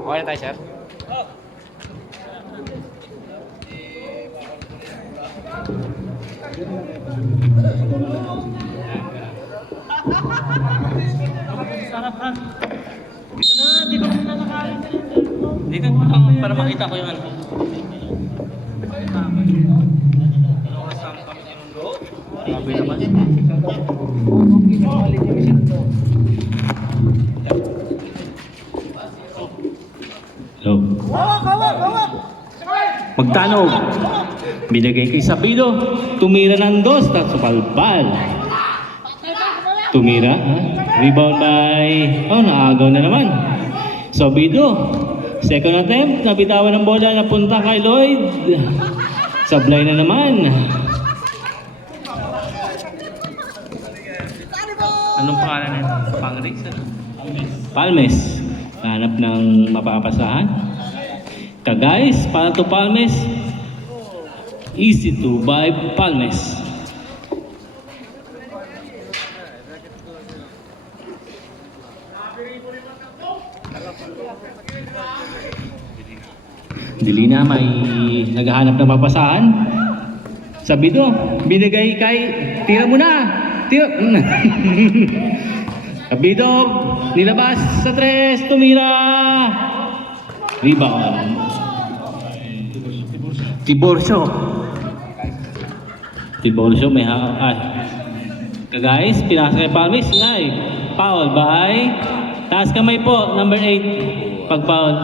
Okay na tayo, sir? Sarap ha. Dito na, di ba na nakakain? Dito lang para makita ko yung ano. Grabe naman. Hello. Magtanog. Binigay kay Sabido. Tumira ng dos. Tapos palpal. Tumira. Ha? Rebound by... Oh, naagaw na naman. Sabido. Second attempt. Nabitawan ng bola. Napunta kay Lloyd. Sablay na naman. Anong pangalan nito? Pangrex? Ano? Palmes. Hanap ng mapapasahan. Guys, para to Palmes. Easy to by Palmes. Dili na, may naghahanap ng mapasahan. Sabido, binigay kay... Tira mo na! Tira... Sabido, nilabas sa tres, tumira! Rebound. Tiborcio. Tiborcio may guys, pinasa kay Palmes. Ay, foul by... Taas kamay po, number 8. Pag-foul.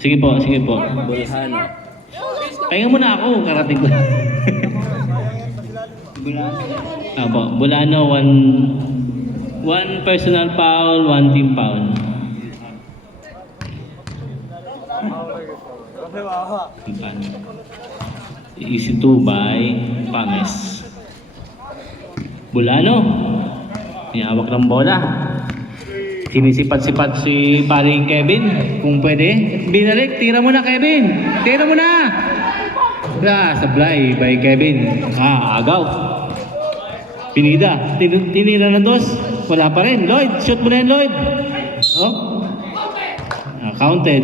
Sige po, sige po. Bulhano. Pahinga muna ako, karating ko. Apo, Bulano, one personal foul, one team foul. Easy to by Pames. Bulano, may hawak ng bola. Sinisipat-sipat si paring Kevin. Kung pwede, binalik. Tira mo na, Kevin. Tira mo na. Sablay by Kevin. Agaw. Pinida. Tinira ng dos. Wala pa rin. Lloyd, shoot mo na yan, Lloyd. Oh. Counted.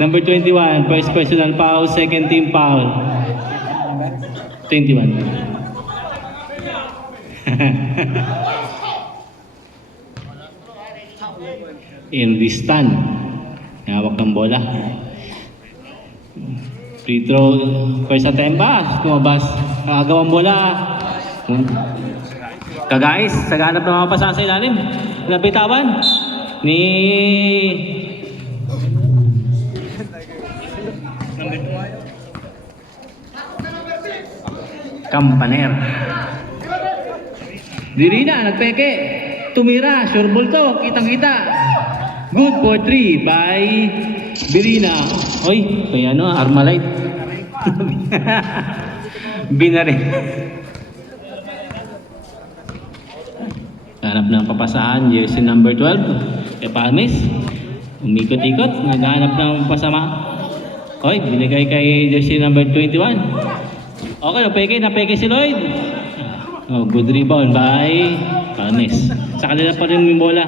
Number 21, first personal foul, second team foul. 21. In this stand, hawak ng bola. Free throw, first attempt ba? Kumabas, agawang bola. Guys, saganap na mapasahan sa ilalim. Nabitawan ni Campaner. Dirina, nagpeke. Tumira, sure ball to. Kitang-kita. Good for 3 by Birina. Oy, may ano, Armalite. Binari. Hanap ng papasahan, jersey number 12. Kay Palmes. Umikot-ikot, naghahanap ng pasama. Oy, binigay kay jersey number 21. Okay, napeke si Lloyd. Oh, good rebound by Palmes. Sa kanila pa rin yung bola.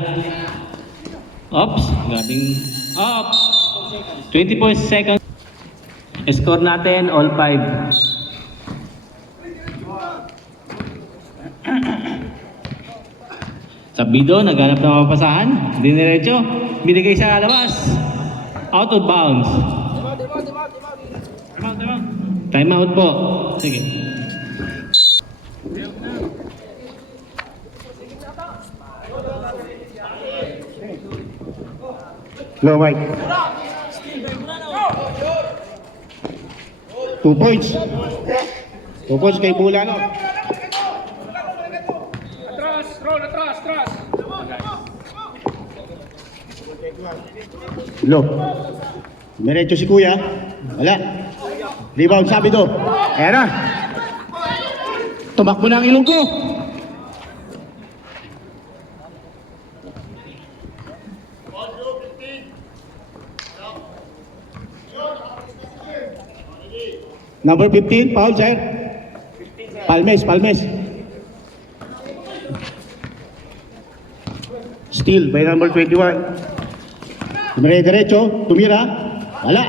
Oops, grabing ops. 24 seconds. Score natin all 5. Sabido, naghanap ng mapasahan. Diniretso. Binigay sa labas. Out of bounds. Time out po. Sige. Low Mike. 2 points. 2 points kay Bulano. Atras. Low. Diretso si Kuya. Wala. Rebound, Sabido. Ayan na. Tumakbo na ang ilong ko. Number 15, foul, sir. Palmes, Palmes. Steal by number 21. Tumira derecho, tumira. Wala.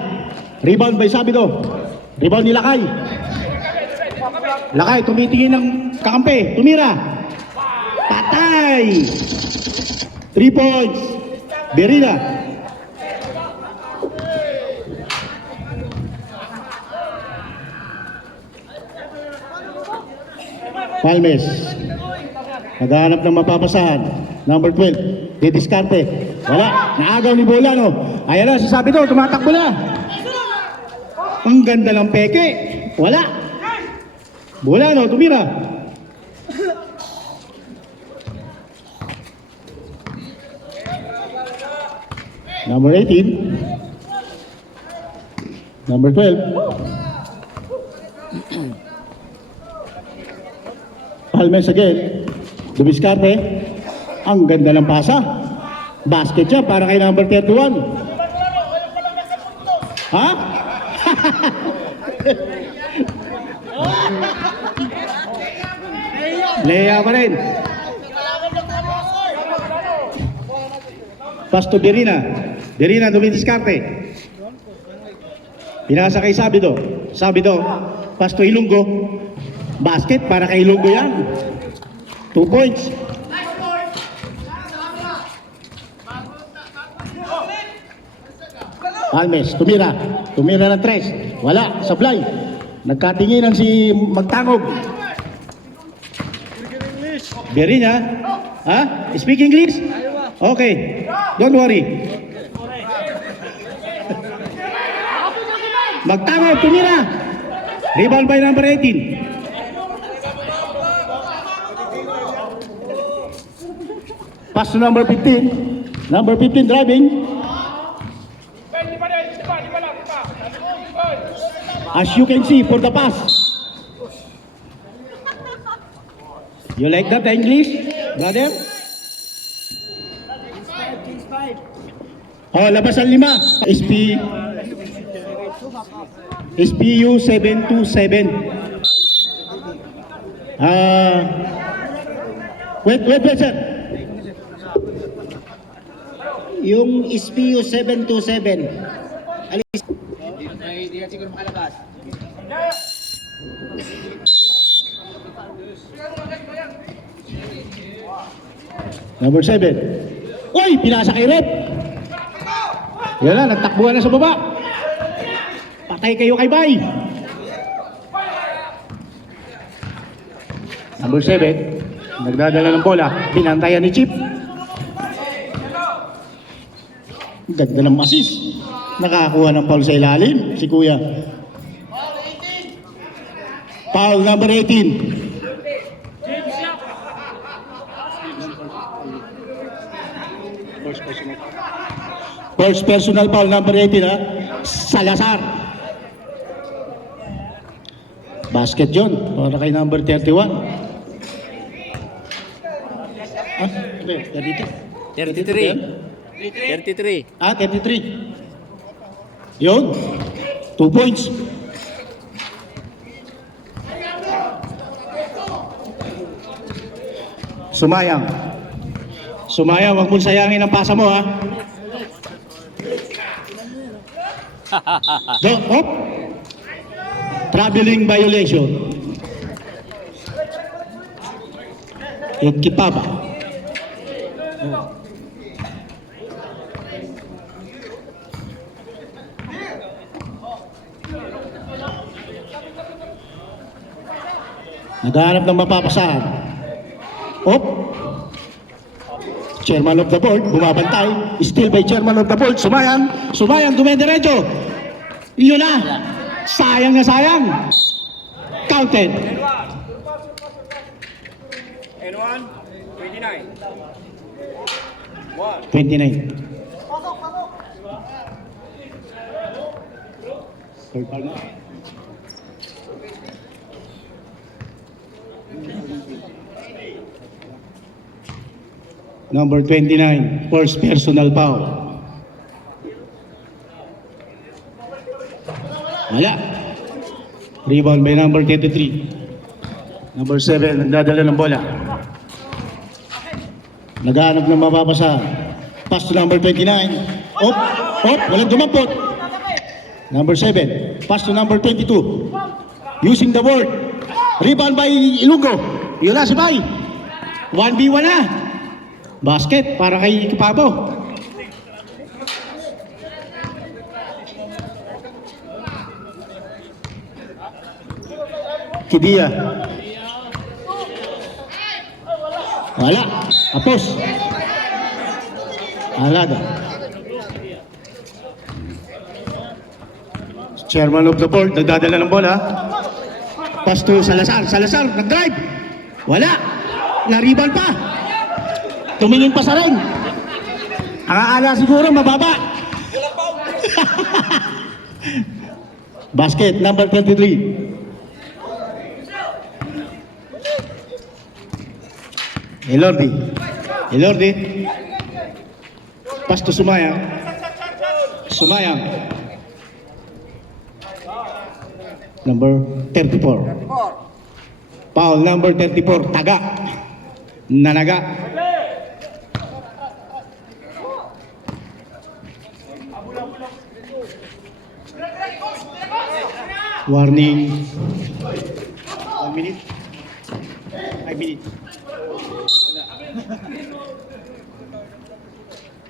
Rebound by Sabido. Rebound ni Lakay. Lakay, tumitingin ng kakampi. Tumira. Patay. 3 points. Berina. Palmes. Naghahanap ng mapapasahan. Number 12. Didiskarte. Wala. Naagaw ni Bolano. Ayan na, sasabi doon, tumatakbo na. Ang ganda ng peke. Wala. Bolano, tumira. Number 18. Number 12. Palmes again. Dumiskarte. Ang ganda ng pasa. Basket siya para kay number 31. Ha? Leia pa rin. Pass to Berina. Berina dumidiskarte. Pinasa kay Sabido. Sabido. Pass to Ilunggo. Basket para kay Ilunggo yan. 2 points. Palmes, tumira. Tumira ng 3. Wala, sablay. Nagkatinginan si Magtangog. Berina. Ha? Speak English? Okay. Don't worry. Magtangog, tumira. Rebound by number 18. Pass to number 15. Number 15 driving. As you can see, for the pass. You like that English, brother? Oh, labas ang 5. SPU 727. Wait, sir. Yung SPU 727. Alis. Number 7. Uy, pinasa kay Red. Yan na, nagtakbuhan na sa baba. Patay kayo kay Bay. Number 7. Nagdadala ng bola. Pinantayan ni Chip. Ganda ng assist. Nakakuha ng foul sa ilalim. Si Kuya. Foul number 18. First personal foul number 18, ha? Salazar. Basket yun. Para kay number 31. Ah, 33. 33. Ah, 33. Yun. 2 points. Sumayang. Sumayang, wag mong sayangin ang pasa mo, ha? Don't, hop. Traveling violation. Ikipaba. Naghahanap ng mapapasahan. Hop. Chairman of the board, bumabantay. Still by chairman of the board. Sumayang. Sumayang, dumediretso. Yun na. Sayang na sayang. Counted. N1, 29. 29. Third foul na. Number 29, first personal foul. Wala. Rebound by number 33. Number 7, nagdadala ng bola. Naghahanap ng mapapasa. Pass to number 29. Op, walang dumampot. Number 7, pass to number 22. Using the board. Rebound by Ilunggo. Yun na si Bay. 1v1 na. Basket para kay Kipabo. Kidia. Wala. Apos. Alaga. Chairman of the board, nagdadala ng bola. Pass to Salazar. Salazar, nag-drive. Wala. Na-rebound pa. Tumingin pa sa ring. Ang aala siguro, mababa. Basket, number 23. Elordi. Pass to Sumayang. Number 34. Foul number 34. Taga. Nanaga. Warning. 1 minute. 5 minutes.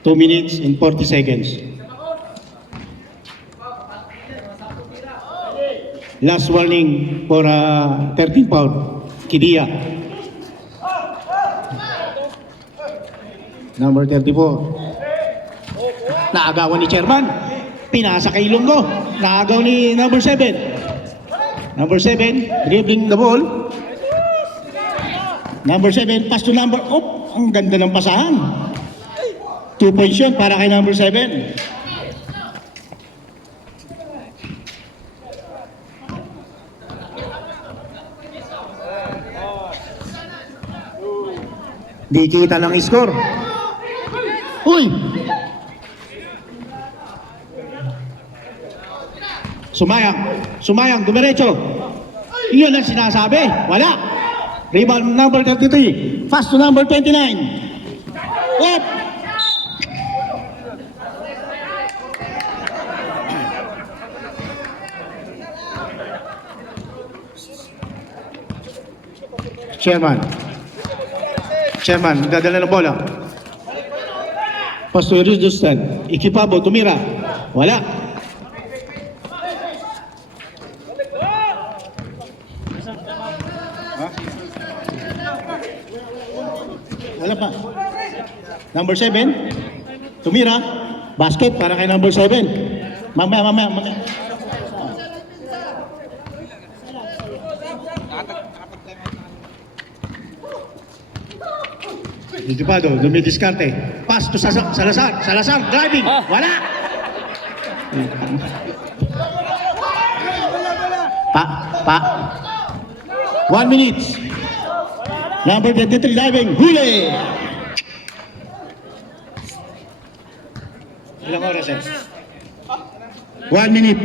2 minutes and 40 seconds. Last warning for 13 foul. Kidia. Number 34. Naagawan ni Chairman. Pinasa kay Ilunggo. Naagaw ni number 7. Number 7, dribbling the ball. Number 7, pass to number... Oh, ang ganda ng pasahan. 2 points yun para kay number 7. Di kita ng score. Uy! Sumayang, dumiretso. Iyon ang sinasabi. Wala. Rebound number 33. Pass to number 29. Up! Chairman, dadala ng bola. Pass to Rizustan. Ikipabo, tumira. Wala. Wala pa. Number 7. Tumira. Basket para kay number 7. Mamaya. Ikipado, dumidiskarte. Pass to Salazar. Salazar, driving. Wala. Pa. 1 minute. Number 23 diving. Huli. Ilang oras eh? 1 minute.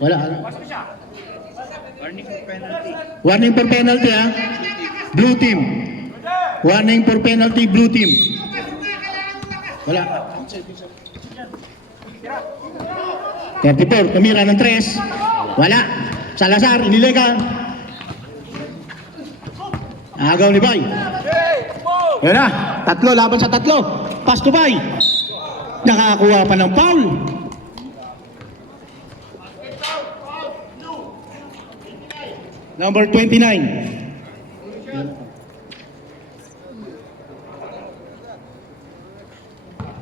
Wala. Warning for penalty ha. Blue team. Warning for penalty, blue team. Wala. 34, tumira ng 3. Wala. Salazar, inilegal. Agaw ni Bay. Yun na, 3 laban sa 3. Pass to Bay. Nakakuha pa ng foul. Number 29.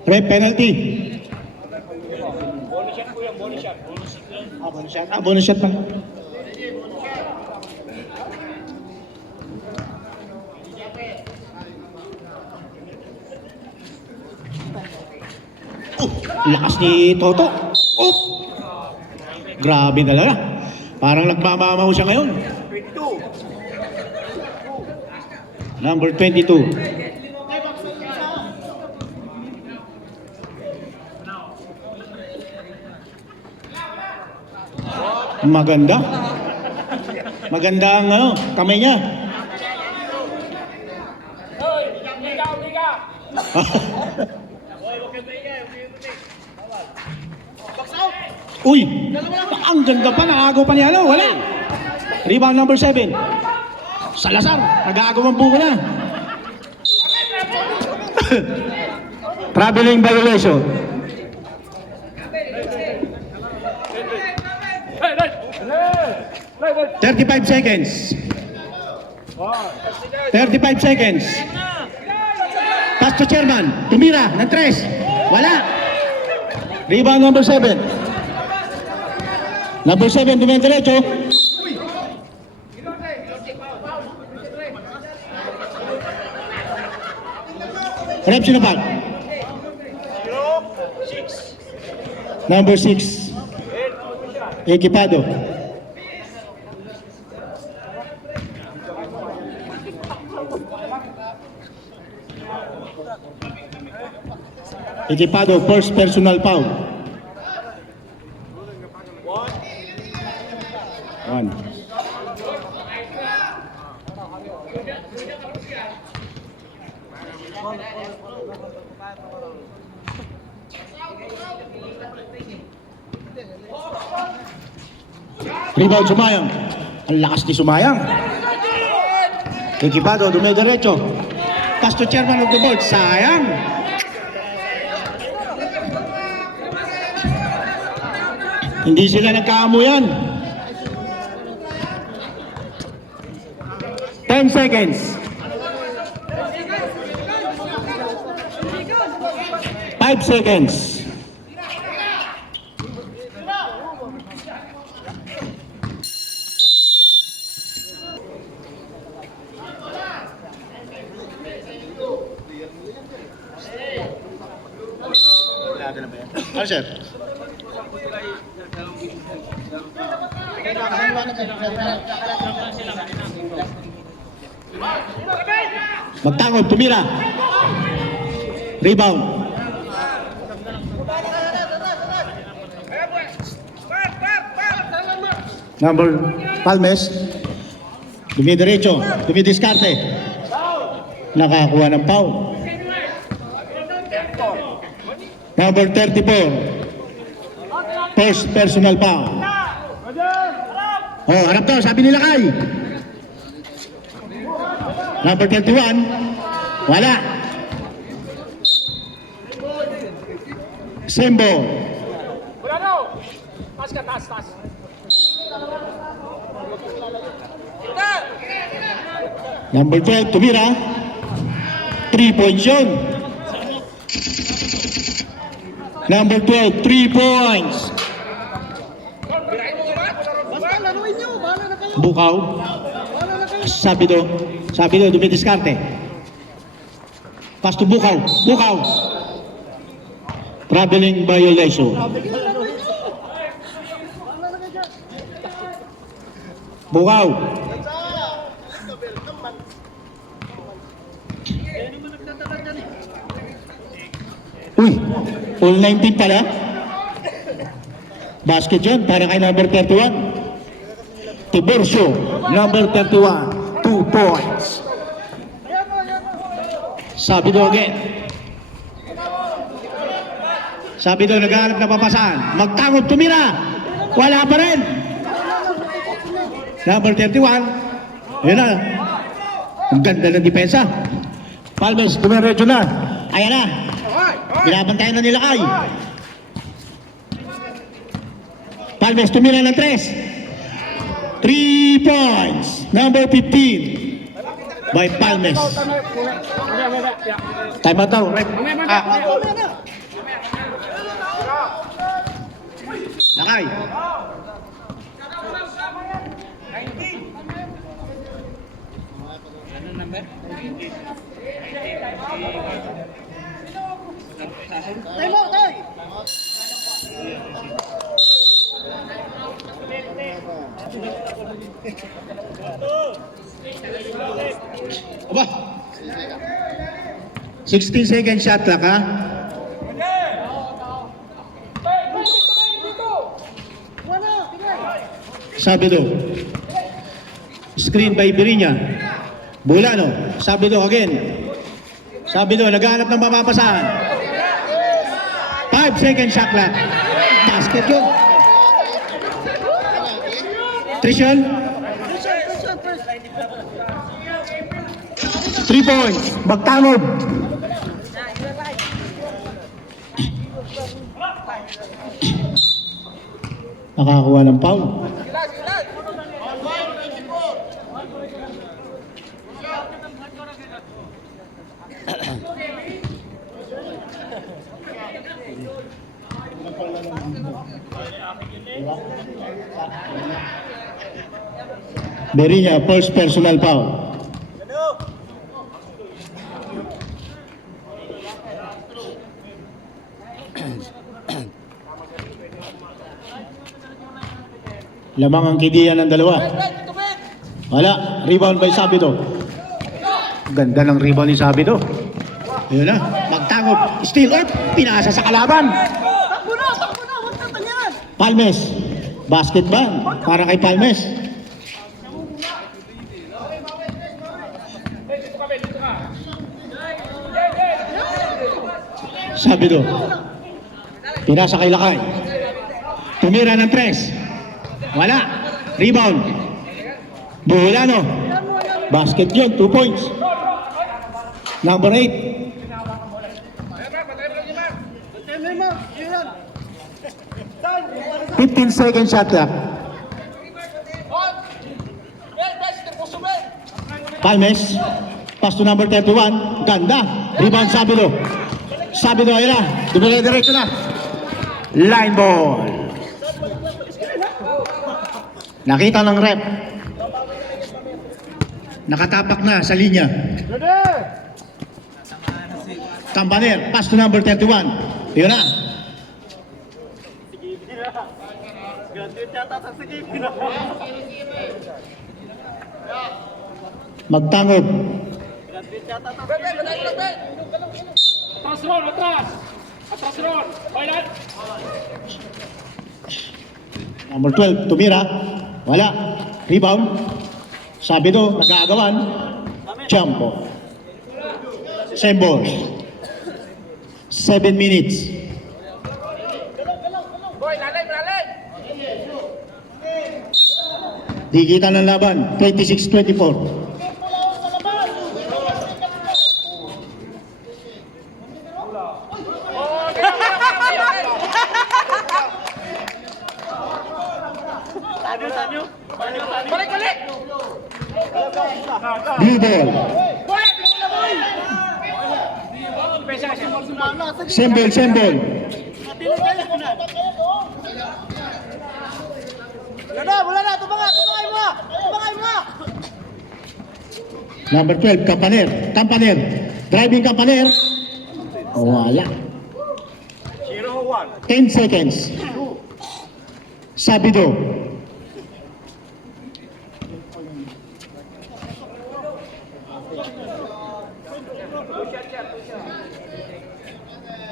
Red penalty. Bonus shot pa. Lakas ni Toto. Grabe talaga. Parang nagmamamaw siya ngayon. Number 22. Maganda. Maganda ang kamay niya. Uy! Ang ganda pa, nakagaw pa niya. Wala! Rebound number 7. Salazar, nag-aagaw ang buko na. Traveling violation. 35 seconds. 35 seconds. Pass to chairman. Tumira ng 3. Wala. Rebound number 7. Number 7, tumira diretso. Rep sinapat. Number 6. Ekipado. Ekipado, first personal foul. 1. Rebound Sumayang. Ang lakas ni Sumayang. Ekipado, dumidiretso. Pass to chairman of the board. Sayang. Hindi sila nagkaamuyan. 10 seconds. 5 seconds. Ano sir? Magtangob, tumira. Rebound. Number Palmes. Dumidiretso, dumidiskarte. Nakakuha ng foul. Number 34. First personal foul. Oh, harap to, sabi nila kay. Number 31. Wala. Sembo. Number 12, tumira. 3 points yun. Number 12, 3 points. Bukaw. Sabi do, dumidiskarte. Pass to Bukaw. Bukaw. Traveling violation. Bukaw. Uy, all 19 pala. Basket yun, para kay number 31. Tiburcio, number 31, 2 points. Sabi do again. Sabi do, naghahanap na papasahan. Magtangob, tumira. Wala pa rin. Number 31. Ayan na. Ang ganda ng depensa. Palmes, dumiretso na. Ayan na. Binabantayan na nila kay. Palmes, tumira ng 3. 3 points. Number 15 by Palmes. Time out daw. Nakay. Aba. 16 second shot clock ha. Sabido. Screen by Birinya. Bulano. Sabido again. Sabido, naghahanap ng mapapasahan. 5-second shot clock. Basket yun. Trishan. 3 points. Magtanod. Nakakuha ng foul. Berinya, first personal foul. Lamang ang kidiyan ng dalawa. Wala. Rebound by Sabido. Ganda ng rebound ni Sabido. Ayun na. Magtangop. Steal up. Pinasa sa kalaban. Palmes. Basket ba? Para kay Palmes. Sabido. Pinasa kay Lakay. Tumira ng tres. Wala. Rebound. Bulano. Basket yun. 2 points. Number 8. 15-second shot clock. Palmes. Pass to number 31. Ganda. Rebound Sabido. Sabido ayun na. Dumire-diretso na. Line ball. Nakita ng rep. Nakatapak na sa linya. Campaner, pass to number 31. Yun na. Magtangod. Atras roll, atras! Atras roll! Bailan! Number 12, tumira. Wala. Rebound. Sabido, nag-aagawan. Jumpo. Same ball. 7 minutes. Di kita ng laban. 26-24. Blue ball. Same ball, same ball. Wala na! Tumangay mo! Number 12, Campaner. Campaner. Driving Campaner. Wala. 10 seconds. Sabido.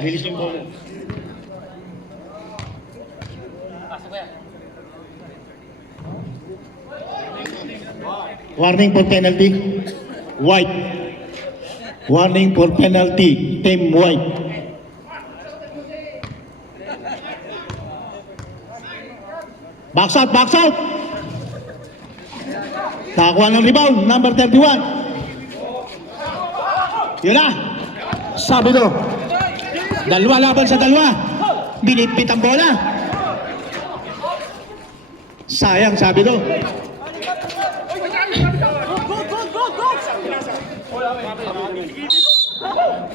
Release yung ball. Warning for penalty. White. Warning for penalty. Team White. Box out, box out. Nakakuha ng rebound. Number 31. Yun na. Sabido. Dalawa laban sa dalawa. Binitbit ang bola. Sayang, Sabido.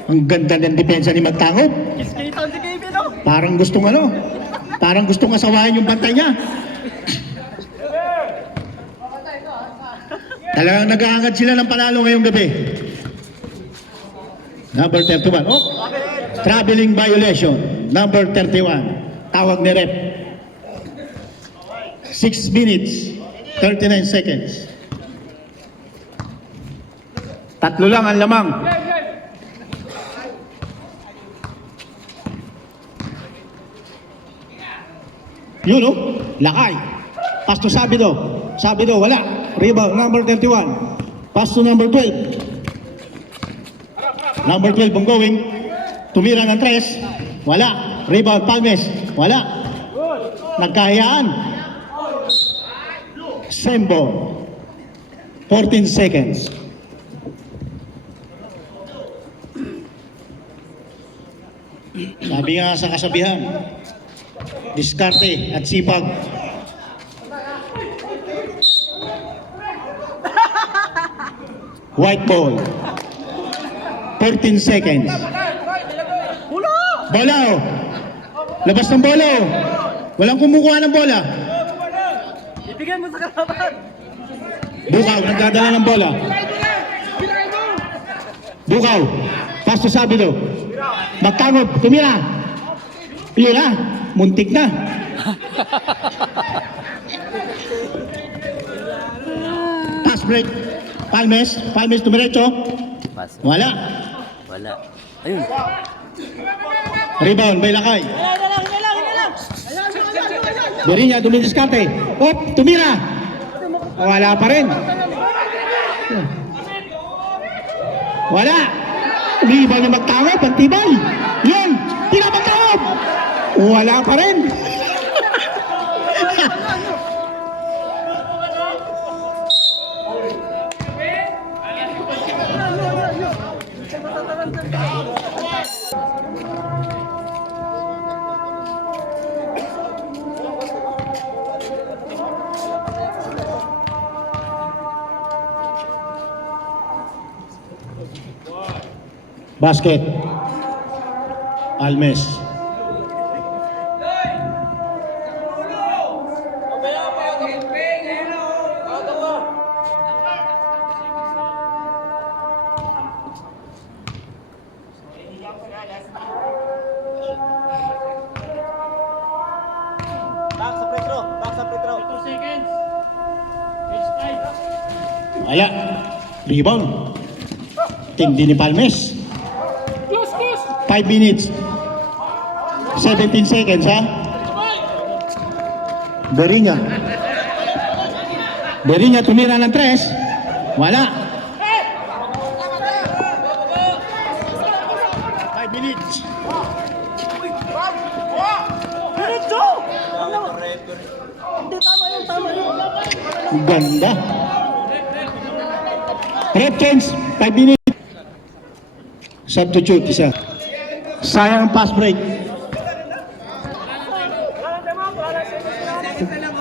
Ang ganda ng depensa ni Magtangop. Parang gustong asawahin yung bantay niya. Talagang nag-aangad sila ng panalo ngayong gabi. Number 31. Oh, traveling violation. Number 31. Tawag ni rep. 6 minutes, 39 seconds. Tatlo lang ang lamang. Yun, oh. Lakay. Pass to Sabido. Sabido, wala. Rebound, number 31. Pass to number 12. Number 12, Bonggoing. Tumira ng 3. Wala. Rebound, Palmes. Wala. Nagkahiyaan. Sembo. 14 seconds. Sabi nga sa kasabihan, diskarte at sipag. White ball. 14 seconds. Bola oh. Labas ng bola oh. Walang kumukuha ng bola. Ibigay mo sa kalaban. Bukaw, nagdadala ng bola. Bukaw. Pass to Sabido. Magtangob, tumira. Yun na, muntik na. Pass break. Palmes, Palmes tumiretso. Pass. Wala. Wala. Ayun. Rebound, may lakay. Ayan. Berinya, dumidiskarte. Op, tumira. Wala pa rin. Wala. Rebound na magtawag, pantibay. Yan, tira magtawag. Wala pa rin. Basket. Almes. Back sa free throw. 2 seconds. Page 5. Wala. Rebound. Tindi ni Palmes. Close. 5 minutes. 17 seconds, ha? Berinya. Berinya tumira ng 3. Wala. 5 minutes. Diretso! Hindi, tama yun. Ganda. Ref change. 5 minutes. Substitute, isa. Sayang ang pass break.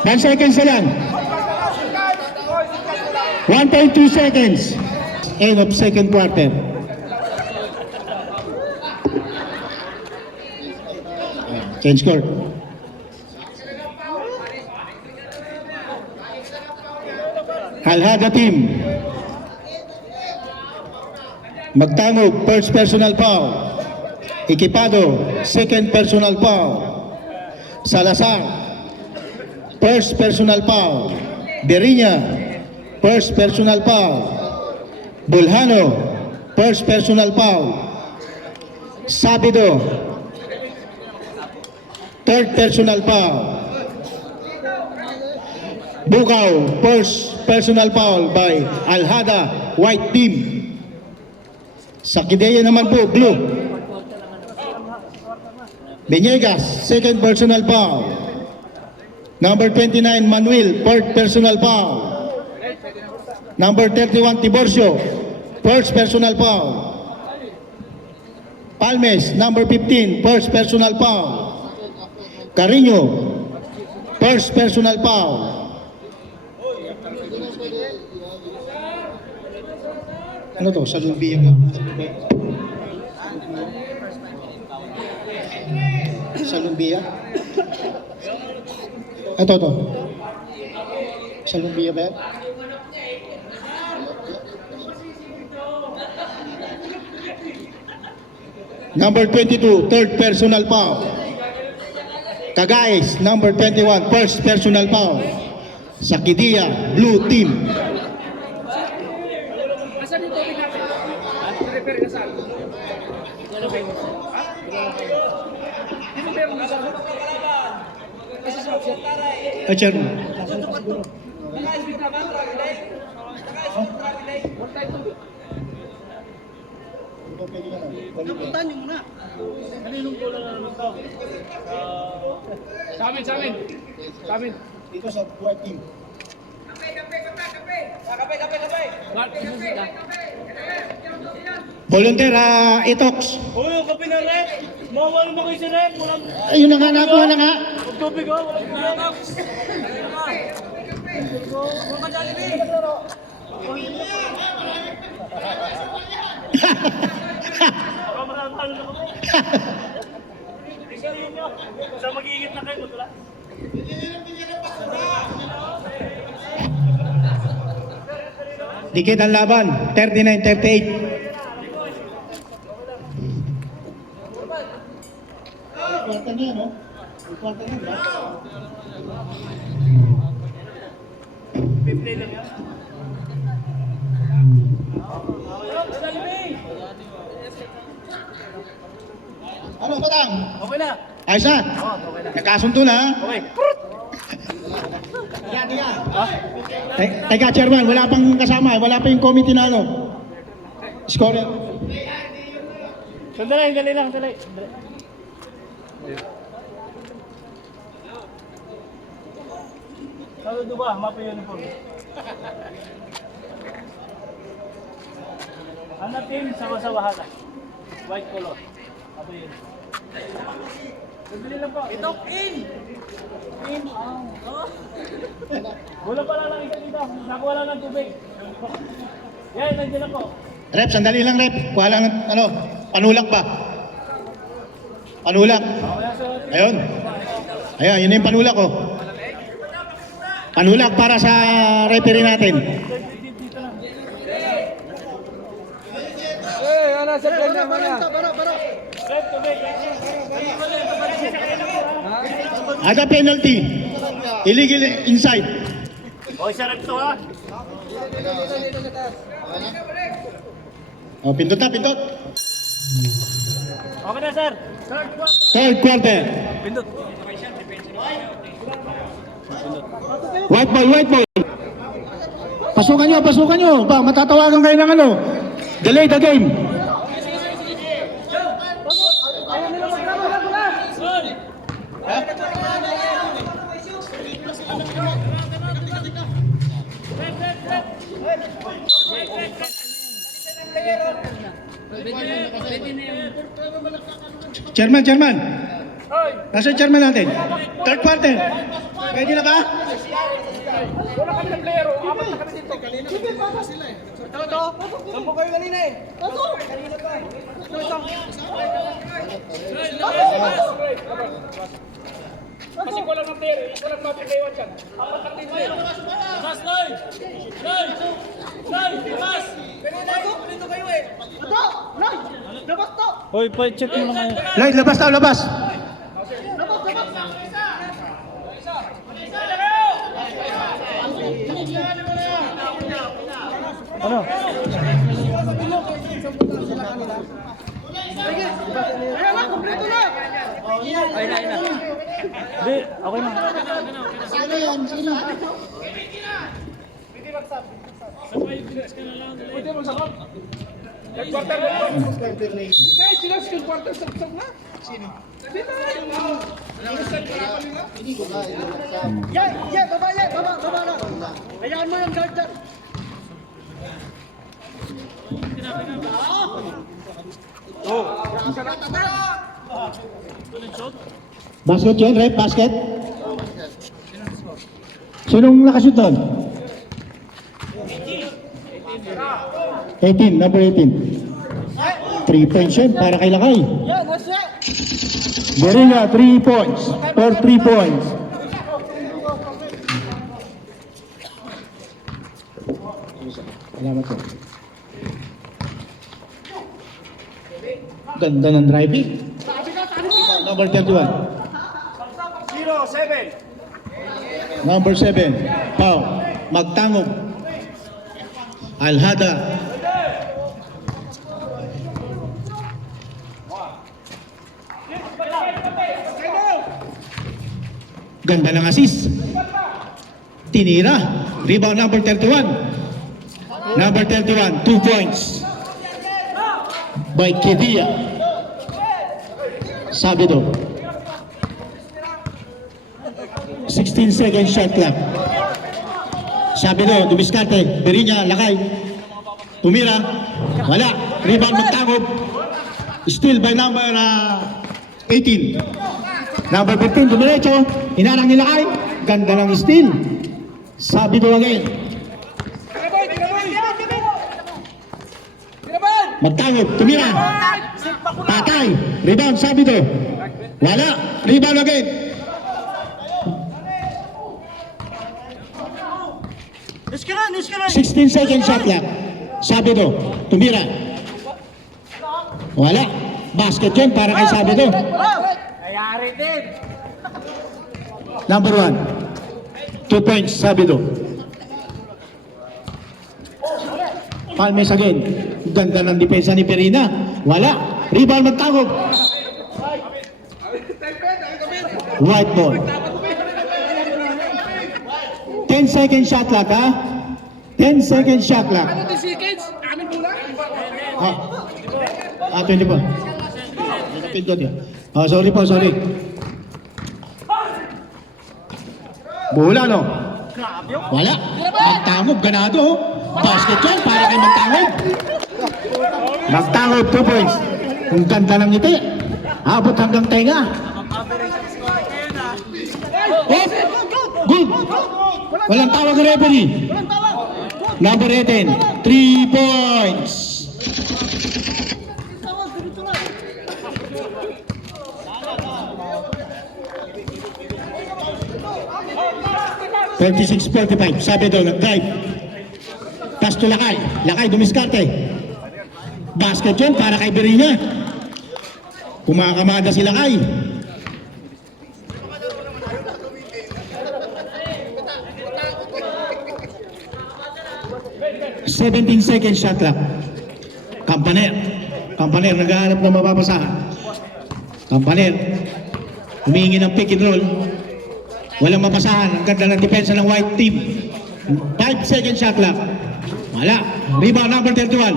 10 seconds na lang. 1.2 seconds. End of second quarter. Change court. Alhada team. Magtangog, first personal foul. Equipado, second personal foul. Salazar, first personal foul. Berinya, first personal foul. Bulhano, first personal foul. Sabido, third personal foul. Bukaw, first personal foul by Alhada, white team. Sa Kideya naman po, blue. Benegas, second personal foul. Number 29, Manuel, third personal foul. Number 31, Tiborcio, first personal foul. Palmes, number 15, first personal foul. Carino, first personal foul. Ano to? Sa Lumbiya ba? Sa Lumbiya? Ito. Sa Lumbiya ba yan? Number 22, third personal foul. Cagaes, number 21, first personal foul. Sa Kidia, blue team. Asan yung tubig natin? Repair ka saan? Chairman. Sa amin. Dito sa board team. Volunteer, Itox. Uy, yung kape na rep. Mawala mo kayo sa rep. Walang Ayun na nga, nakuha na nga. tubig oh. Walang tubig. Sa mag-iingat na kayo, wala. Dikit ang laban, 39-38. Kwarta na yan, no? Kwarta na ba? 50 lang yan. Ano, Patang? Okay na. Ayos na? Nagkasundo na, ha? Okay. Teka, Chairman, wala pang kasama, wala pa yung committee na ano. Scorer. Sandali lang. Saludo ba? Mapa yung uniform. Ano team? Sama-samahan. White color. Mapa yun. Sandali lang po. Itok in! Wala pala lang isa dito. Nakuha lang ng tubig. Yan, nandiyan na po. Rep, sandali lang, Rep. Kuha lang, ano, panulak ba? Panulak. Ayun. Ayun, yun na yung panulak, oh. Panulak para sa referee natin. Ada penalty. Illegal inside. O, isa rep to ha. Oh, pindot na, pindot. Okay na, sir. Third quarter. Pindot. White ball. Pasukan nyo. Ba, matatawagan kayo ng ano. Delay the game. Chairman. Nasa yung chairman natin? Third quarter. Pwede na ba? Wala kami ng player. Apat na kami dito. Sige, papa sila eh. Ito. Sampo kayo kanina eh. Ito. Kanina pa. Kasi ko lang ng player. Ito lang mapipaywan dyan. Apat na dito eh. Mas, Noy! Mas! Dito kayo eh. Ito! Noy! Labas to! Hoy, pa-check mo lang kayo. Light, labas. Labas! Ano? Ayan na, kompleto na! Ay na. Hindi, okay na. Pwede mo sakop. Nag-quarter mo lang. Guys, sila skill quarter saksak na. Sino? Sino? Yeah, baba na. Hayaan mo yung guard dyan. Basket yun, Rep, basket. Sinong nakashoot doon? 18, number 18. 3 points yun, para kay Lakay. Yeah, that's it. Berina, 3 points. For 3 points. Salamat po. Ganda ng driving. Number 31. 0-7. Number 7. Pau. Magtangog. Alhada. Ganda ng assist. Tinira. Rebound number 31. Number 31, 2 points. By Kedia. Sabido. 16 seconds shot clock. Sabido, dumiskarte. Berinya, lakay. Tumira. Wala. Rebound magtangop. Still by number 18. Number 15, dumiretso. Hinarang ni lakay. Ganda ng steal. Sabido again. Magtangop. Tumira. Patay. Rebound, Sabido. Wala. Rebound again. Niskaran! 16 seconds shot clock. Sabido. Tumira. Wala. Basket yun para kay Sabido. Ayari din! Number 1. 2 points, Sabido. Palmes again. Ganda ng depensa ni Perina. Wala. Rebound magtangop. White ball. 10 seconds shot clock, ha? 10 seconds shot clock. 10 seconds? Amin muna? 20 po. Sorry po, sorry. Bola, no? Wala. Magtangog, ganado, oh. Basket yun, para kay Magtangog. Magtangog, 2 points. Ang ganda ng ngiti. Abot hanggang tenga. Oh, good. Walang tawag ng referee. Number 18, 3 points. $36-45. Sabi doon, nag-drive. Pass to Lakay. Lakay, dumiskarte. Basket yun para kay Berinya. Kumakamada si Lakay. $17 seconds shot clock. Kampaner. Kampaner, naghahanap ng mapapasahan. Kampaner. Humihingi ng pick and roll. Walang mapasahan. Ang ganda ng depensa ng white team. 5 seconds shot clock. Wala. Rebound number 31.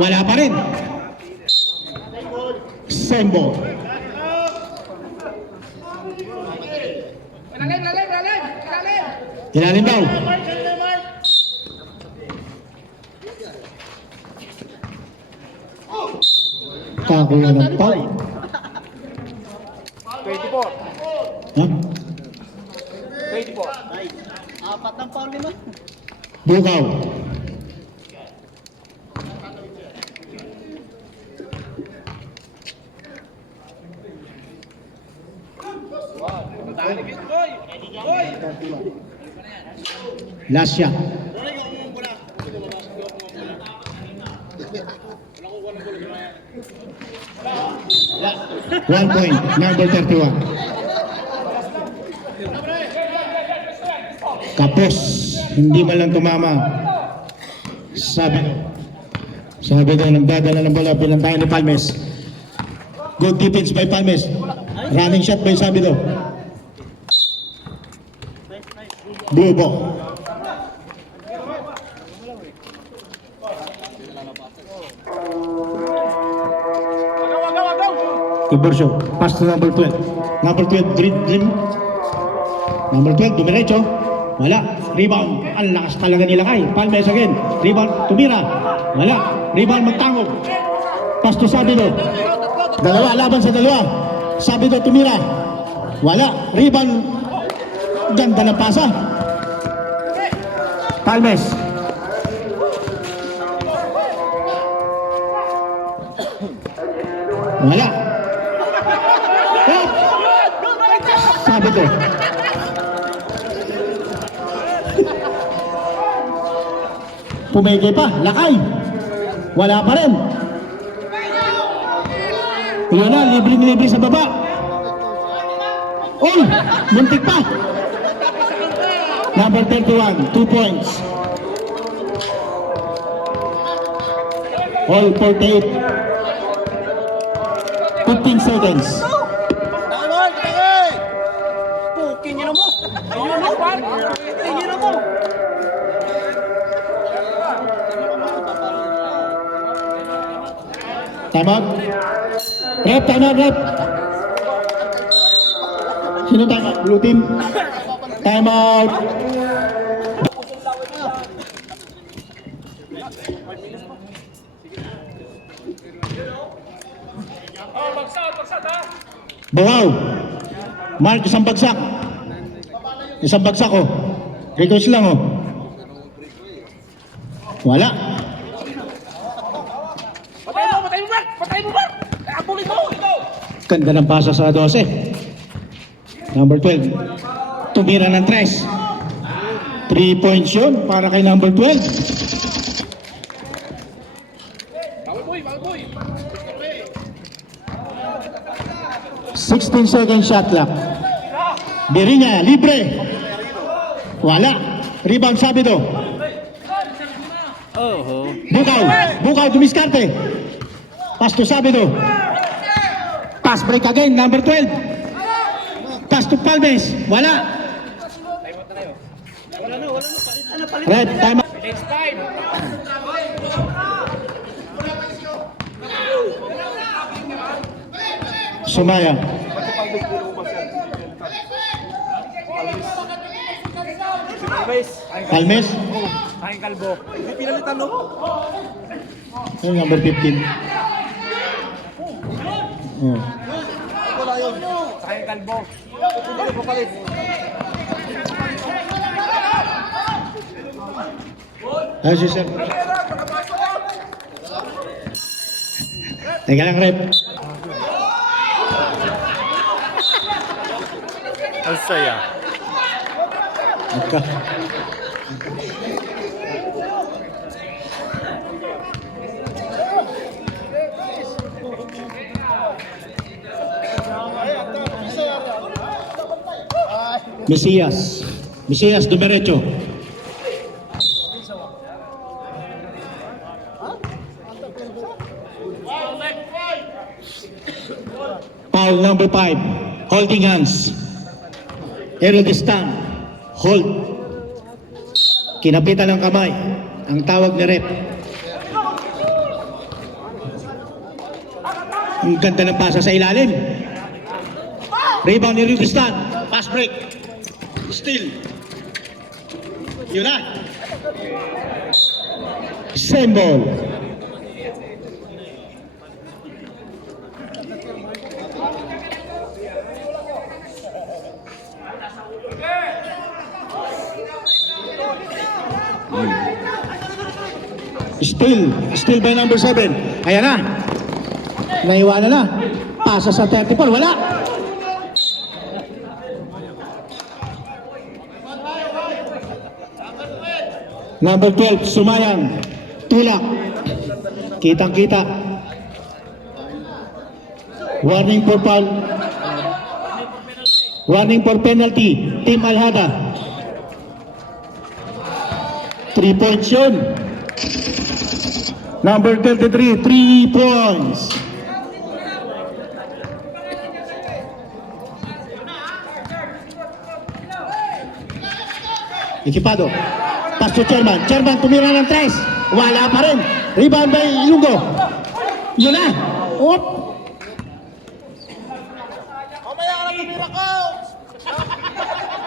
Wala pa rin. Sembo. Ilalim daw. Kakuha ng foul. 24. Ha? 24. Apat ng foul nila. Bukaw. Last shot. One point, number 31. Kapos, hindi man lang tumama. Sabi ko, nagdadala ng bola, pinantayan ni Palmes. Good defense by Palmes. Running shot by Sabido. Bubo. Iborsyo, pass to number 12. Number 12, dream. Number 12, dumiretso. Wala. Rebound. Ang lakas talaga nila kay. Palmes again. Rebound, tumira. Wala. Rebound, magtangog. Pass to Sabido. Dalawa, laban sa dalawa. Sabido, tumira. Wala. Rebound. Ganda ng pasa. Palmes. Wala. Oh! Sabido. Pumigay pa. Lakay. Wala pa rin. Yun na, libre sa baba. Oh! Muntik pa. Number 31, 2 points. All 48. 15 seconds. Time out. Rep, time out, rep. Sino time out? Blue team. Time out. Buhaw. Mark, isang bagsak. Isang bagsak, oh. Records lang, oh. Wala. Patay mo, Mark! Patay mo, Mark! Abulin mo! Ganda ng pasa sa 12. Number 12. Tumira ng 3. 3 points yun para kay number 12. Bawal boy! 16 second shot clock. Birinya, libre. Wala. Rebound Sabido. Oh, Bukaw, dumiskarte. Pass to Sabido. Pass break again, number 12. Pass to Palmes. Wala. Red, time out. Next time! Sumaya. Palmes. Aking kalbo. Hindi pinalitan, no? Yung number 15. Oh. Wala yun. Sa aking kalbo. Pinalitan ko palit. Ayos yun, sir. Teka lang, rep. ang saya. Agka. Mesias dumiretso. Foul number 5, holding hands. Errol Distan, hold. Kinapitan ng kamay. Ang tawag ni rep. Ang ganda ng pasa sa ilalim. Rebound ni Errol Distan. Pass break. Still. Yun na. Same ball. Still by number 7. Ayan na. Naiwanan na. Pasa sa 34. Wala. Number 12, Sumayang. Tulak. Kitang-kita. Warning for foul. Warning for penalty. Team Alhada. 3 points yun. Number 33, 3 points. Ekipado. Pass to Chairman. Chairman tumira ng 3. Wala pa rin. Rebound by Ilunggo. Yun na. Op. Mamaya ka na tumira ko!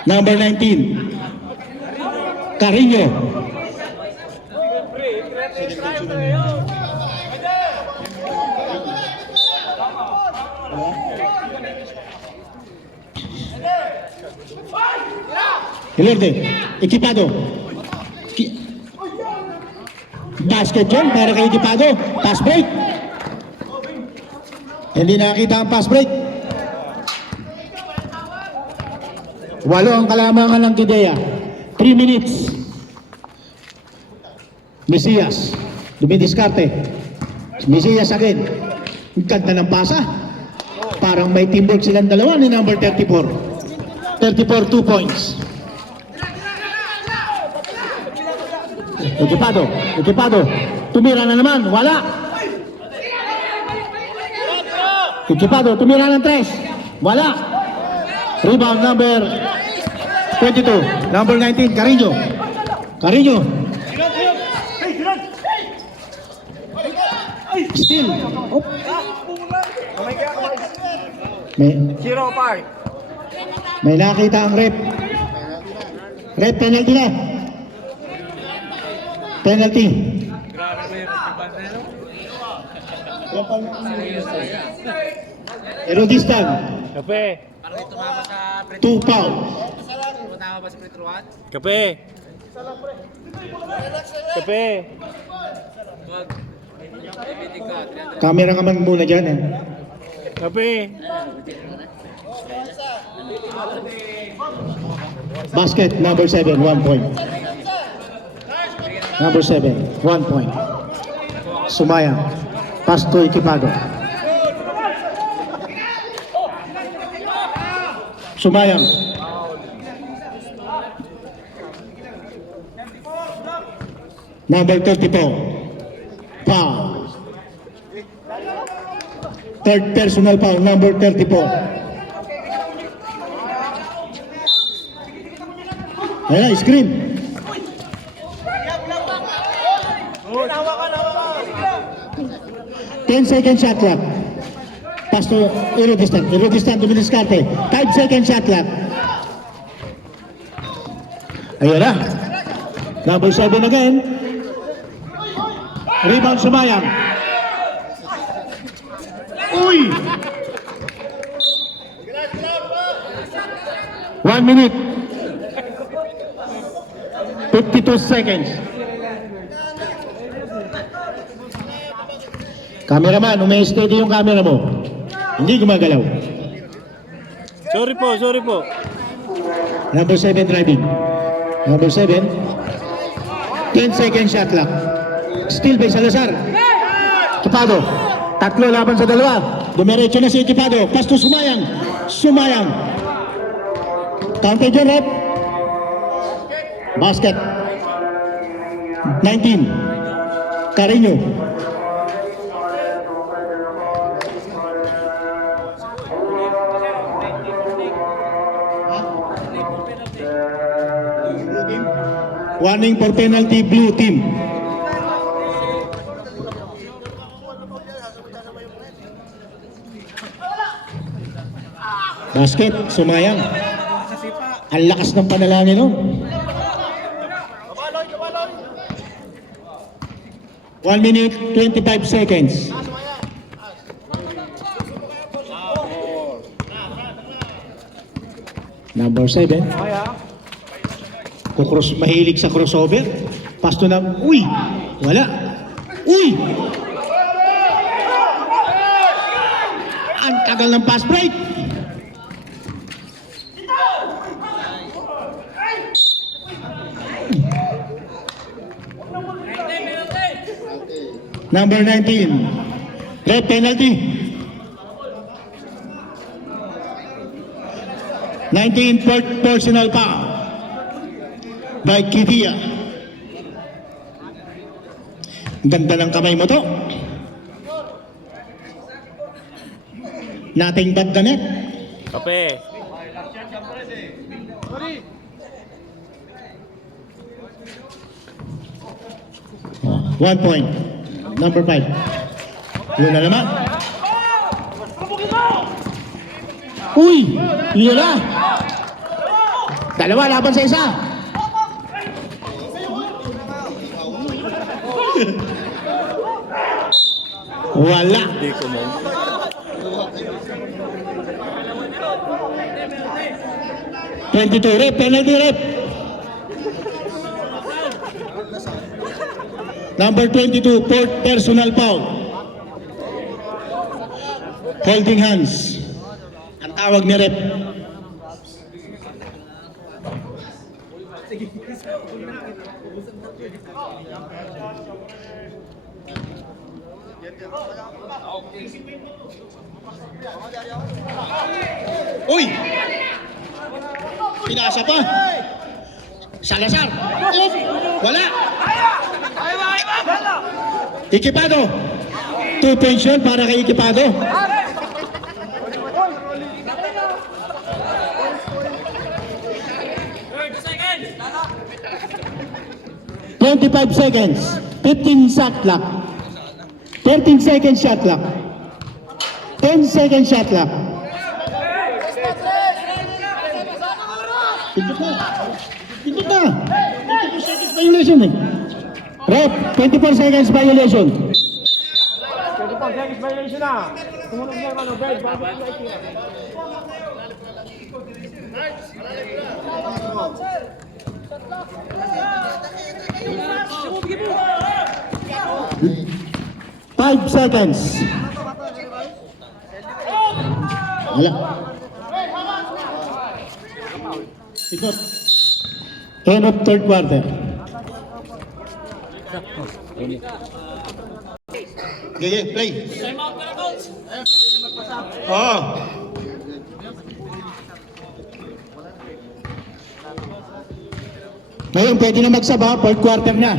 Number 19. Carino. Hilerde. Ekipado. Basket yun para kay Ekipado. Pass break. Hindi nakakita ang pass break. 8 ang kalamangan ng Gidea. 3 minutes. Mesias. Dumidiskarte. Mesias again. Ang ganda ng pasa. Parang may teamwork silang dalawa ni number 34. 34, 2 points. Ekipado. Tumira na naman. Wala. Ekipado. Tumira ng 3. Wala. Rebound number 22. Number 19. Carino. Still. Oh. May, Zero par. may nakita ang rep. Rep, penalty na. Penalty. Erodistan. Kape. 2 foul. Kape. Kape. Camera ka man muna dyan eh. Kape. Basket, number 7, 1 point. Number 7, 1 point. Sumayang. Pass to Equipado. Sumayang. Number 34. Foul. Third personal foul, number 34. Ayan na, screen. 10 second shot clock. Pass to Erodistan. Erodistan to Miniscarte. 5 second shot clock. Ayan na. Number 7 again. Rebound Sumayang. Uy! 1 minute. 52 seconds. Cameraman, umi-steady yung camera mo. Hindi gumagalaw. Sorry po. Number 7 driving. Number 7. 10 second shot clock. Still by Salazar. Equipado. Tatlo laban sa dalawa. Dumiretso na si Equipado. Pass to Sumayang. Sumayang. Counter dyan, rep. Basket. 19. Carino. Warning for penalty, blue team. Basket, Sumayang. Ang lakas ng panalangin nun. 1 minute, 25 seconds. Number 7. Mahilig sa crossover. Pasto na, uy! Wala. Uy! Ang tagal ng pass break. Number 19. Red penalty. 19 personal foul by Kitia. Ganda ng kamay mo to. Nothing but the net. Kape. Oh, 1 point. Number 5. Yun na naman. Uy! Yun na! Dalawa laban sa isa. Wala. Hindi ko mo. .22 rep, penalty rep. Number 22, fourth personal foul. Holding hands. Ang tawag ni rep. Uy! Pinasa pa. Salazar. Oop! Wala. Equipado. 2 points yun para kay Equipado. ...25 seconds... ...15 shot clock... ...13 second shot clock... ...10 second shot clock... Pindot na. Pindot na. 24 seconds violation eh. Ref, 24 seconds violation. 24 seconds violation na. Tumunog na yung ano, guys. Bago yung IT. Five seconds. Wala. Ikot. End of third quarter. Okay, play. Oo. Ngayon, pwede na magsaba, fourth quarter na.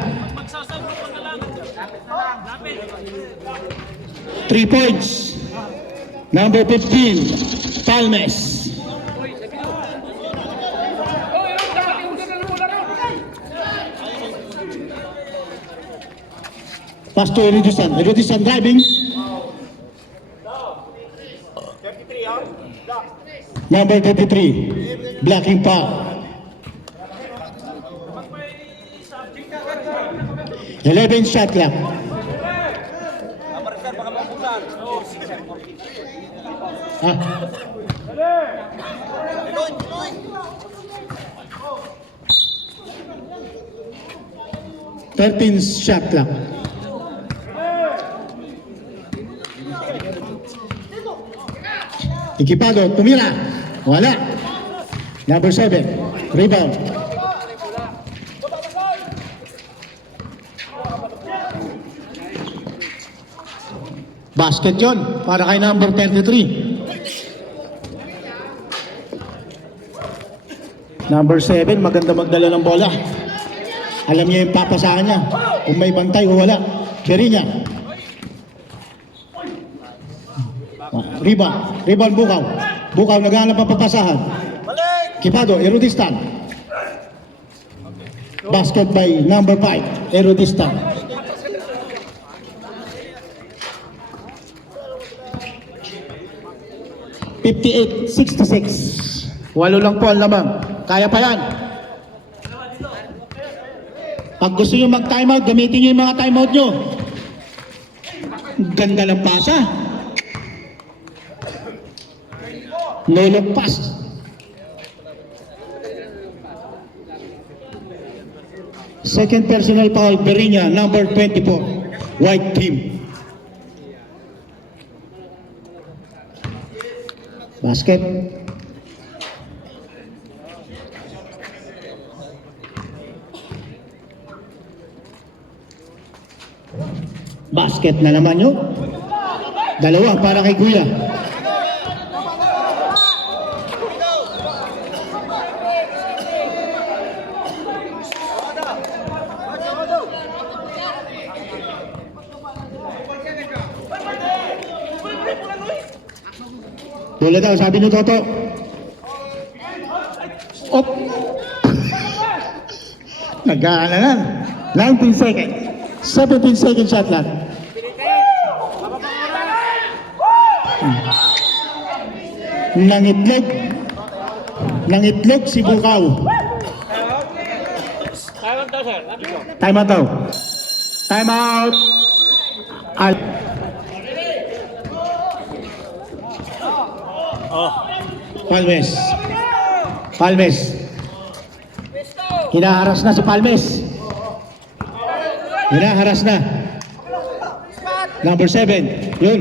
3 points. Number 15, Palmes. Pass to Erudisan. Erudisan driving. Number 33, blocking foul. 11 shot clock. Ah. Thirteen shot clock. Ikipado, tumira. Wala. Number 7, rebound. Basket yon para kay number 33. Number 7, maganda magdala ng bola. Alam niya yung papasahan niya. Kung may bantay o wala. Carry niya. Rebound. Rebound Bukaw. Bukaw naghahanap ang papasahan. Kipado, Erudistan. Basket by number 5, Erudistan. $58-66. Walo lang po ang lamang. Kaya pa yan. Pag gusto nyo mag-timeout, gamitin nyo yung mga timeout nyo. Ganda ng pasa. No look pass. Second personal foul, Berinya, number 24, white team. Basket. Basket na naman yun. Dalawa para kay Kuya. Bola daw, sabi ni Toto. Op. Nag-aalanan. 19 seconds. 17 seconds shot lang. Nangitlog. Nangitlog si Bukaw. Time out daw. Time out. Palmes. Palmes. Hinaharas na si Palmes. Hinaharas na. Number 7. Yun.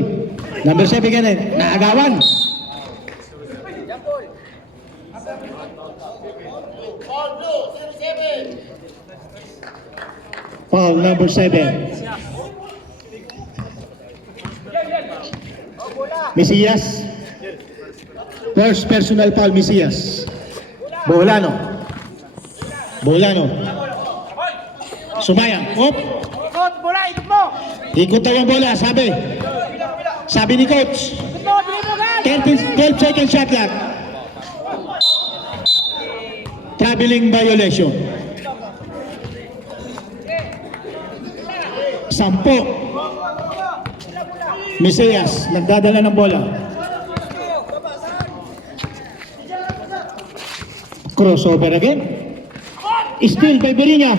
Number 7 ganun. Naagawan. Foul number 7. Mesias. First personal foul, Mesias. Bolano. Bolano. Sumayang. Op. Ikot, bola, ikot mo! Ikot daw ang bola, sabi. Sabi ni coach. Ikot mo, dribble mo, guys! 12 second shot clock. Traveling violation. 10. Mesias, nagdadala ng bola. Crossover again. Still by Berinya.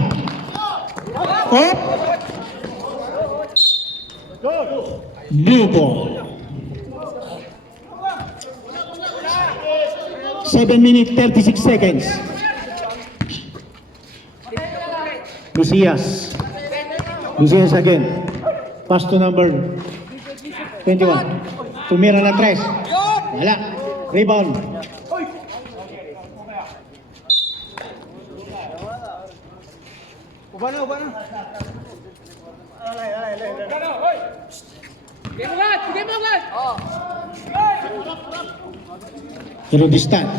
Oh. Blue ball. 7 minutes 36 seconds. Lucias. Lucias again. Pass to number 21. Tumira ng 3. Wala. Rebound. Uba na. Sige mo agad! Pero distant.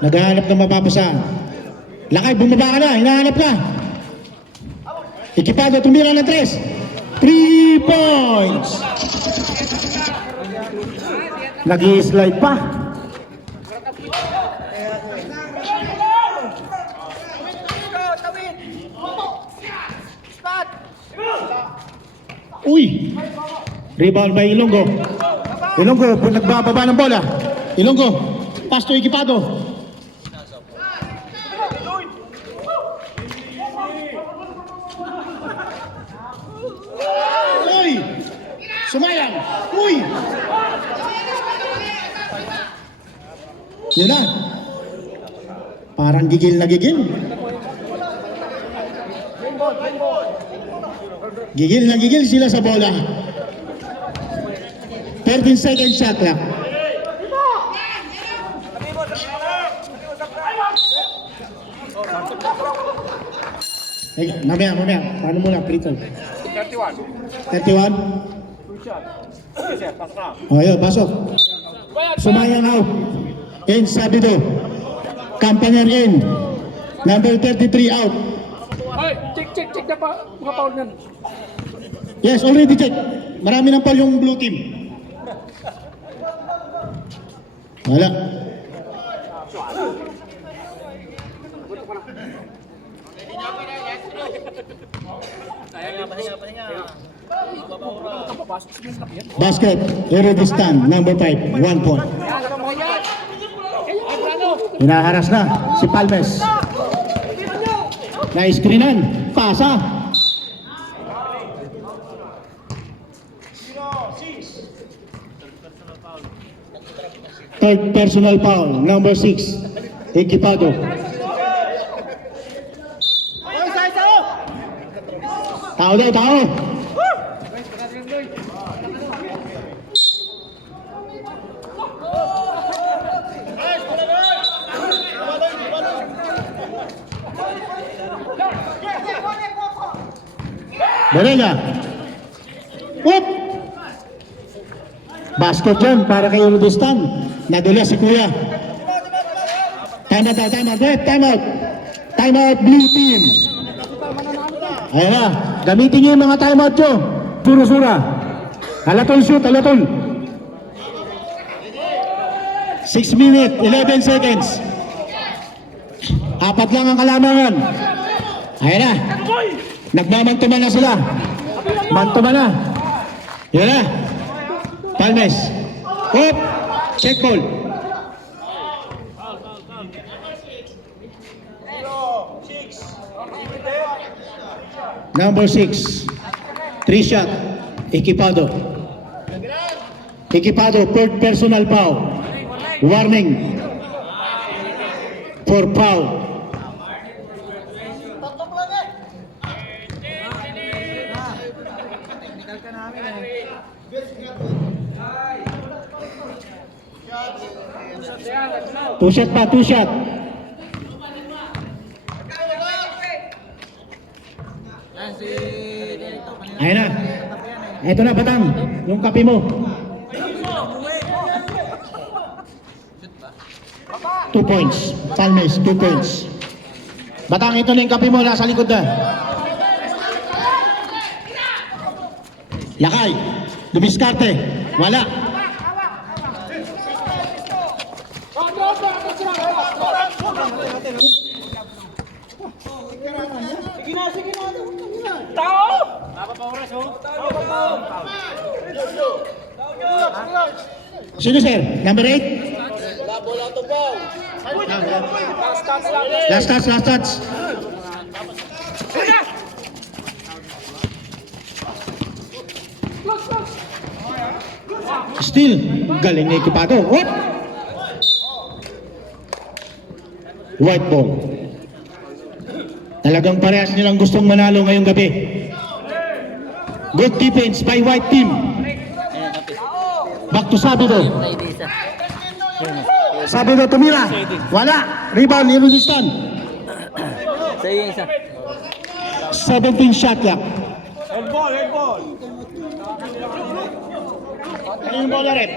Naghahanap ng mapapasahan. Lakay, bumaba ka na. Hinahanap ka. Ekipado, tumira ng 3. 3 points. Nag-i-slide pa. Uy! Rebound by Ilonggo. Ilonggo, nagbababa ng bola. Ilonggo, pass to Ekipado. Uy! Sumayang! Uy! Yun na. Parang gigil na gigil. Gigil na gigil sila sa bola. 13 seconds shot clock. Mamaya. Paano muna? Prito. 31. Oh, yun, pasok. Sumayang out. And Sabido. Campaner in. Number 33 out. Ay, check na pa. Mga foul nan. Yes, already check. Marami ng foul yung blue team. Wala. Basket, Eredistan, number 5, 1 point. Hinaharas na si Palmes. Na-screenan, pasa. Third personal foul, number 6, Ekipado. Tao daw, tao. Berenya. Whoop! Basket dyan para kay Eredistan. Nadula si Kuya. Time out. Time out, blue team. Ayan na. Gamitin niyo yung mga time out nyo. Sura. Halatol shoot, halatol. 6 minutes, 11 seconds. 4 lang ang kalamangan. Ayan na. Nagmamantuman na sila. Mantuman na. Yan na. Palmes. Hop. Check ball. Number 6. 3 shot. Ekipado. Third personal foul. Warning. For foul. Two shot. Ayan na. Ito na, Batang. Yung kape mo. 2 points. Palmes, 2 points. Batang, ito na yung kape mo. Nasa likod na. Lakay. Dumiskarte. Wala. Sino, sir? Number 8? Last touch, last touch. Still, galing ni Ekipado. What? White ball. Talagang parehas nilang gustong manalo ngayong gabi. Good defense by white team. Back to Sabido. Play din isa. Sabido tumira. Wala. Rebound ni Rudistan. Sa'yo yung isa. 17 shot clock. Headball. Ano yung bola rin?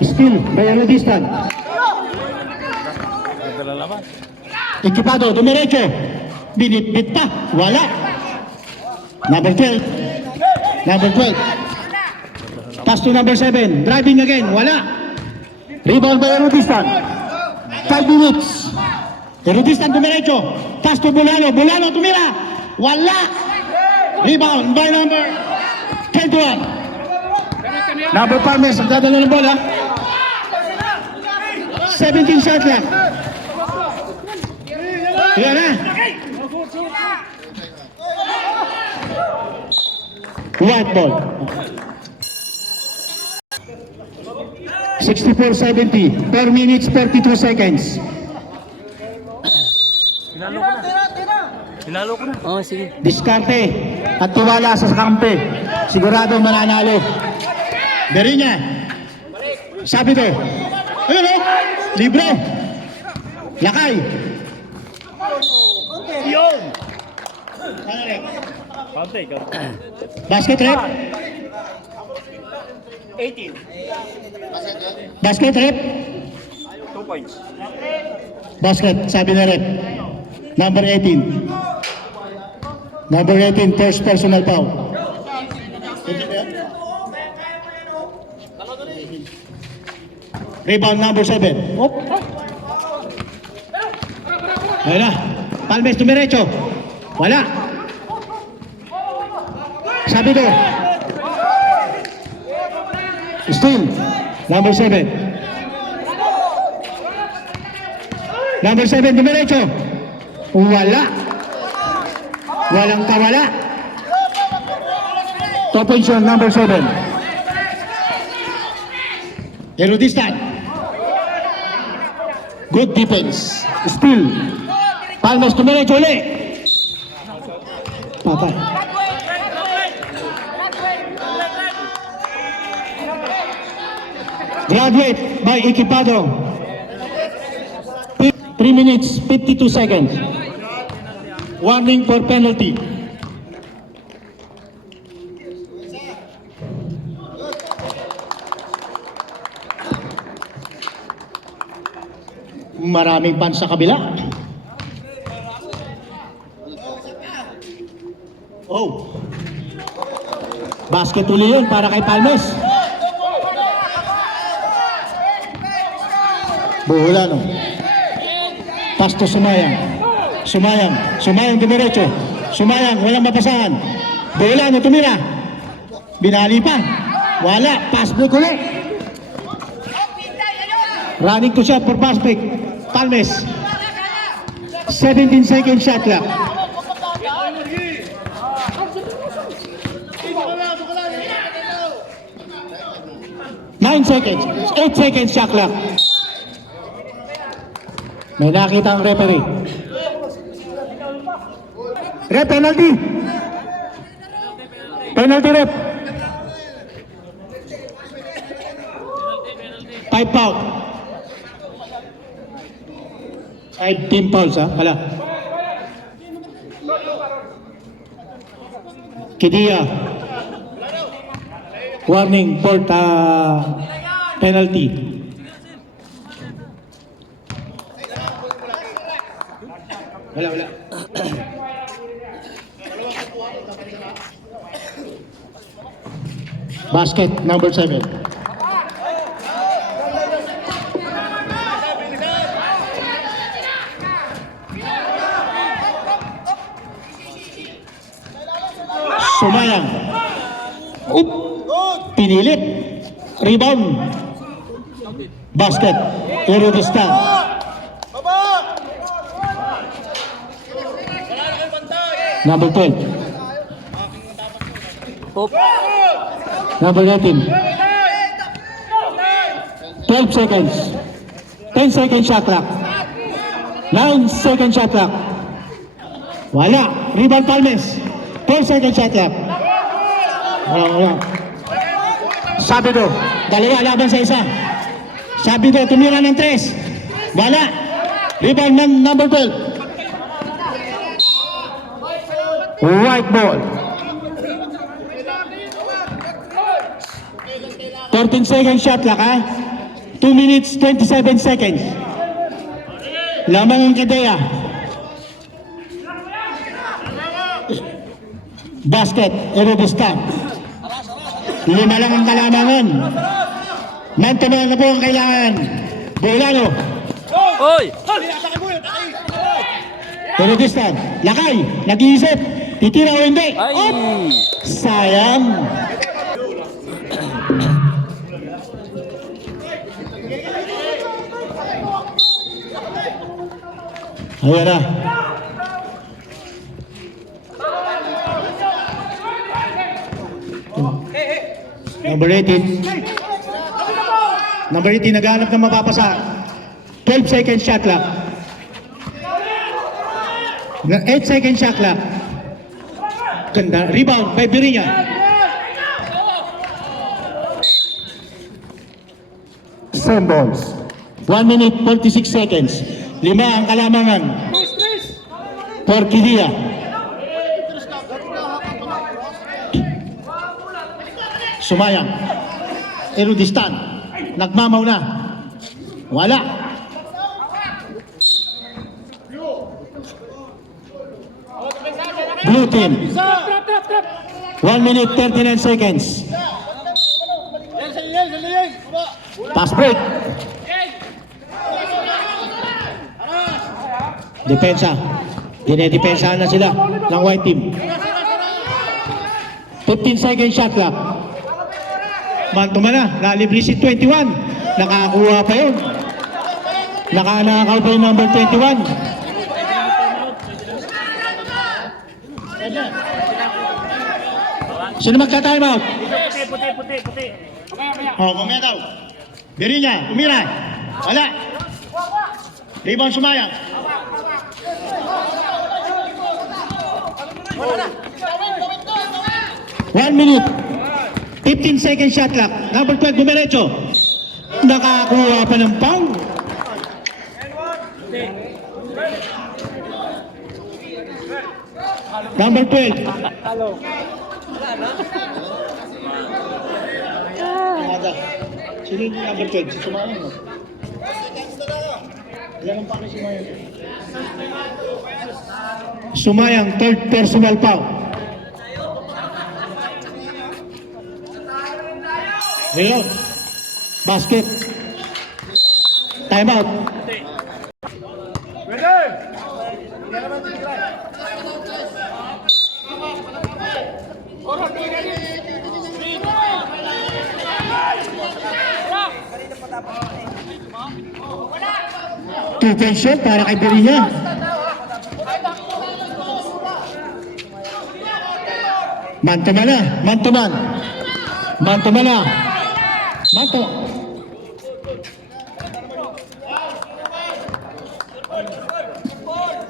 Still by Rudistan. Ekipado, dumiretso. Binitbit pa. Wala. Number 12. Number 12. Pass to number 7. Driving again. Wala. Rebound by Rudistan. 5 minutes. Rudistan dumiretso. Pass to Bulano. Bulano tumira. Wala. Rebound by number 21. Number 5 mes. Ang dadalo ng bola. 17 shot left. Yan na. White ball. 64-70. 4 minutes, 42 seconds. Hinalo ko na. Oh, sige. Diskarte at tiwala sa kampe. Sigurado mananalo. Berinya. Sabi to. Ayun o. Libre. Lakay. Kaunti. Basket rep. 18. Basket rep. 2 points. Basket. Sabi na rep. Number 18. Number 18. First personal foul. Rebound number 7. Op. Ayun na. Palmes tumiretso. Wala. Sabi to. Still. Number 7. Number 7 tumiretso. Wala. Walang kawala. Top position number 7. Erudistan. Good defense. Still. Palmas tumiretso ulit. Patay. Graduate by Ekipado. 3 minutes, 52 seconds. Warning for penalty. Maraming pan sa kabila. Oh. Basket uli yun para kay Palmes. Bola no. Pasto Sumayang. Sumayang dumiretso. Sumayang, walang mapasahan. Bola no, tumira. Binali pa. Wala, pass break ulit. Running to shot for pass break. Palmes. 17 second shot clock. 9 seconds. 8 seconds shot clock. May nakita ang referee. Rep, penalty. Penalty rep. 5 foul. 5 team fouls ha. Wala. Kidia. Warning for penalty. Wala. Basket number 7. Sumayang. Oop! Pinilit. Rebound. Basket. Erudistan. Number 12. Oop. Number 18. 12 seconds. 10 second shot clock. 9 second shot clock. Wala. Rebound Palmes. 4 second shot clock. Wala. Sabi do, dalawa laban sa isa. Sabi do, tumira ng 3. Wala. Rebound ng number 12. White ball. 13 second shot clock ha. 2 minutes 27 seconds. Lamang ang Kedea. Basket, Erudistan. 5 lang ang kalamangan. Man-to-man na po ang kailangan. Bolano. Oy! Erudistan. Lakay. Nag-iisip. Titira o hindi. Ay! Op! Sayang. Ayan na. Number 18. Number 18, naghahanap ng mapapasa. 12 second shot clock. 8 second shot clock. Ganda. Rebound by Birinya. Same balls. 1 minute 46 seconds. 5 ang kalamangan. For Kidia. Sumayang. Erudistan. Nagmamaw na. Wala. Blue team. 1 minute 39 seconds. Pass break. Depensa. Dinedepensahan na sila ng white team. 15 second shot clock. Mantuma na. Nalibre si 21. Nakakuha pa yun. Nakanakaw pa yung number 21. Sino magka-time out? Puti. Oh, kumaya daw. Birinya, umira. Wala. Rebound Sumayang. One minute. 15 second shot clock. Number 12, dumiretso. Nakakuha pa ng foul. Number 12. Sino yung number 12? Si Sumayang, no? Ilan ang pake Sumayang? Sumayang, third personal foul. Reload. Basket. Time out. Two-point shot para kay Birinya. Man-to-man na. Man-to-man. Man-to-man na. Manto.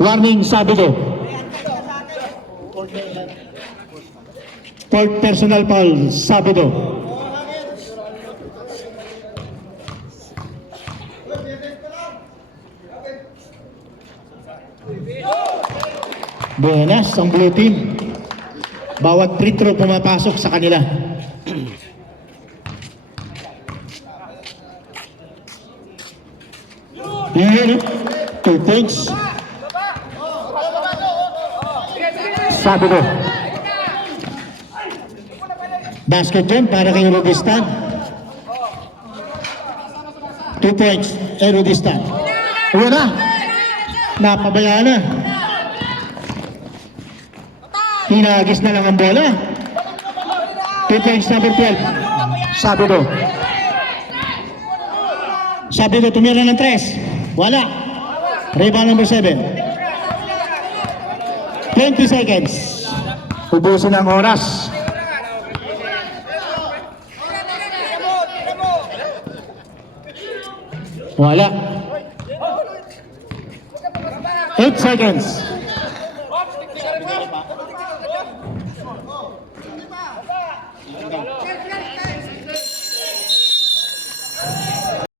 Warning, Sabido. Fourth personal foul, Sabido. Buenas ang blue team. Bawat free throw pumapasok sa kanila. Yun, 2 points. Sabi ko. Basket yun para kay Erudistan. 2 points, Erudistan. Wala. Napabayaan na. Hinagis na lang ang bola. defense number 12. Sabido. Sabido, tumira ng 3. Wala. Rebound number 7. 20 seconds. Ubusin ang oras. Wala. 8 seconds.